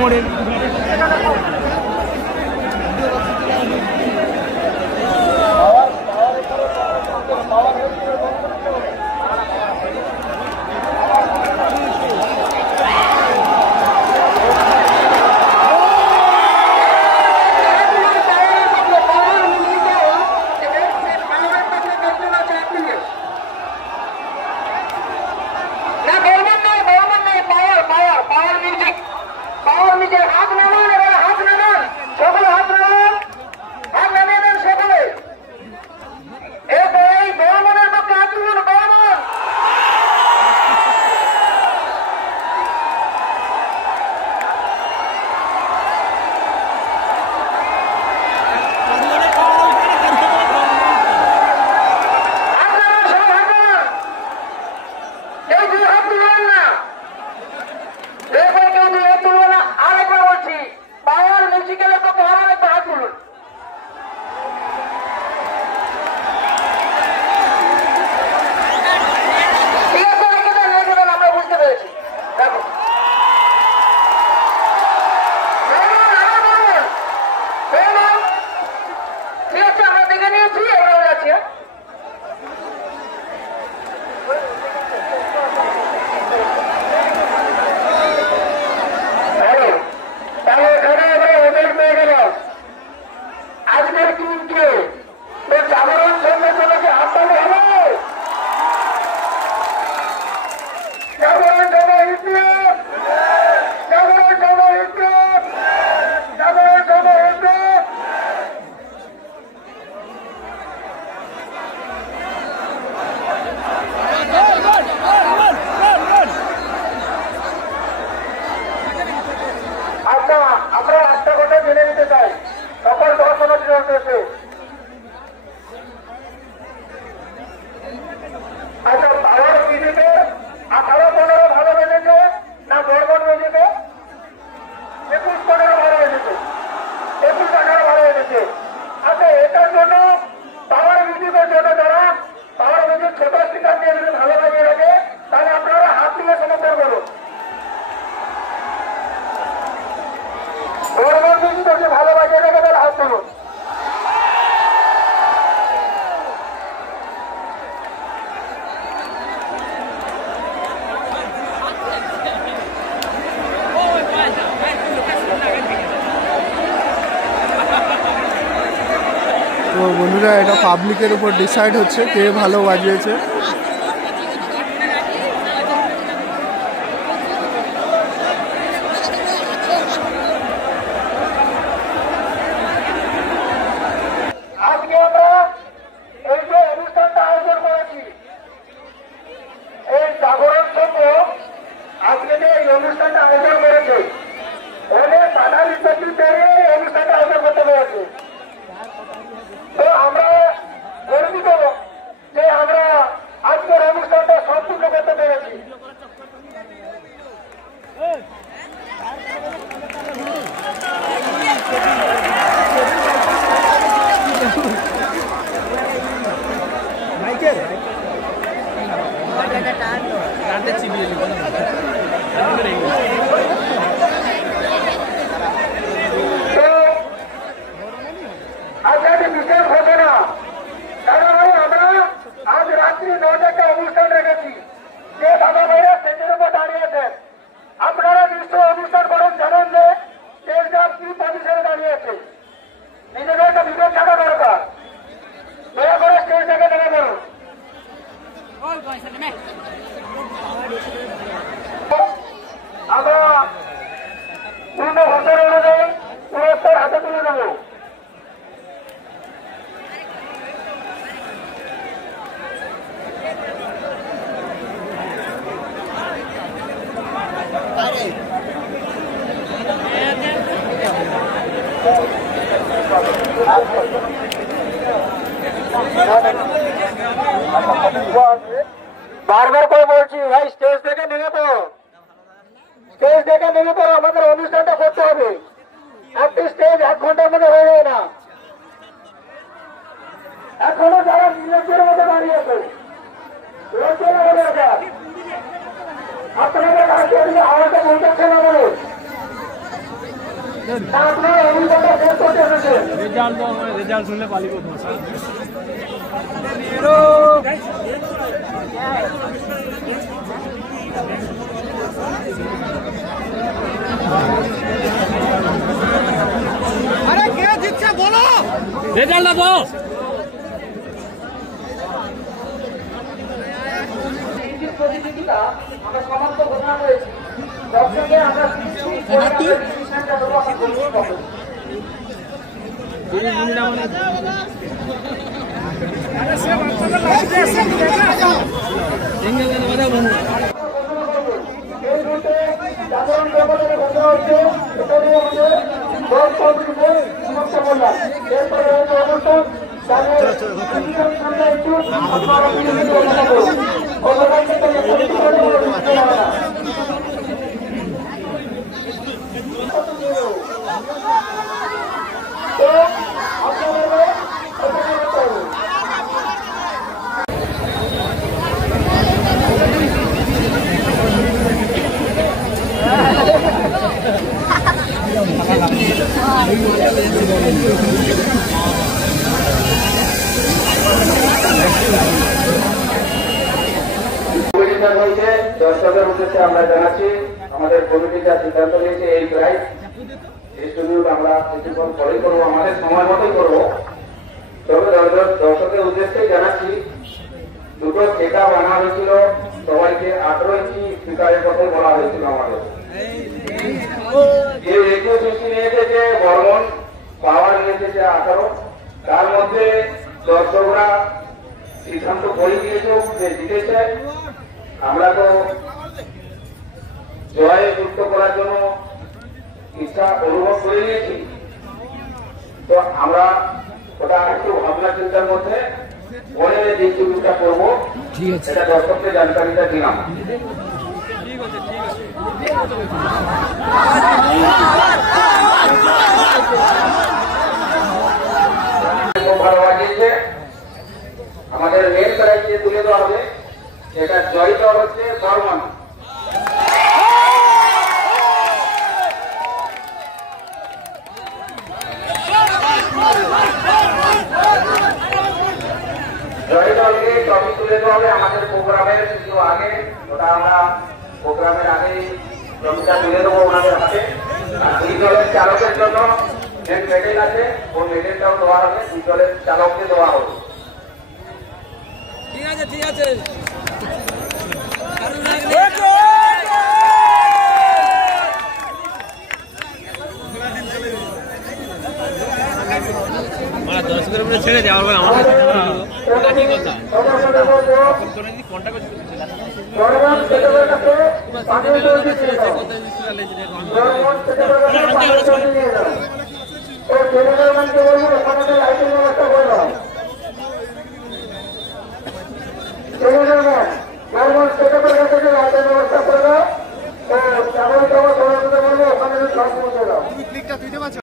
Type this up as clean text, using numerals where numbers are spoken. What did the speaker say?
মোড়ে তো বন্ধুরা এটা পাবলিকের উপর ডিসাইড হচ্ছে কে ভালো বাজিয়েছে। বারবার করে বলছি ভাই স্টেজ থেকে নেমে পড়ো, স্টেজ থেকে নেমে পড়ো, আমাদের অনুষ্ঠানটা করতে হবে। স্টেজ 1 ঘন্টার মধ্যে হয়ে যায় না। এখনো যারা নির্লজ্জের মধ্যে দাঁড়িয়ে আছে, লজ্জা লাগা দরকার। আপনাদের কাছে আওয়াজটা পৌঁছাচ্ছে না বলে আপনারা অভিজ্ঞতা শেষ করতে এসেছেন। রেজাল্ট শুনলে পালি করবো। আরে কে জিতছে বলো, রেজাল্ট দাও। প্রতিযোগিতা আমরা সমাপ্ত ঘোষণা করেছি। দর্শকদের আমরা দর্শকের উদ্দেশ্যে আমরা জানাচ্ছি আমাদের কমিটিটা সিদ্ধান্ত নিয়েছে এই প্রাইজ ডিস্ট্রিবিউট আমরা কিছুক্ষণ পরেই করবো, আমাদের সময় মতোই করবো। তবে দর্শকের উদ্দেশ্যে জানাচ্ছি দুটো খেতাব আনা হয়েছিল সবাইকে, 18 ইঞ্চি স্পিকারের কথাই বলা হয়েছিল আমাদের। যে রেডিও সৃষ্টি নিয়েছে যে বর্মন পাওয়ার নিয়েছে যে 18, তার মধ্যে দর্শকরা সিদ্ধান্ত করে দিয়েছে যে জিতেছে। আমরা তো জয়ে যুক্ত করার জন্য ইচ্ছা অনুভব করে নিয়েছি, তো আমরা ওটা একটু ভাবনা চিন্তার মধ্যে পরে ডিস্ট্রিবিউটটা করবো, এটা দর্শককে জানকারিটা দিলাম। খুব ভালো বাজিয়েছে। আমাদের মেন প্রাইজ দিয়ে তুলে দেওয়া হবে, এটা জয়ী দল হচ্ছে বর্মন। জয়ী দলকে ট্রফি তুলে দেওয়া হবে আমাদের প্রোগ্রামের কিছু আগে, ওটা আমরা প্রোগ্রামের আগেই ট্রফিটা তুলে দেবো ওনাদের হাতে। আর দুই দলের চালকের জন্য যে মেডেল আছে ওই মেডেলটাও দেওয়া হবে, দুই দলের চালককে দেওয়া হবে। ঠিক আছে, ঠিক আছে। দর্শকের উপরে ছেড়ে দেওয়ার পর আমার কি কথা কন্ট্যাক্ট করতে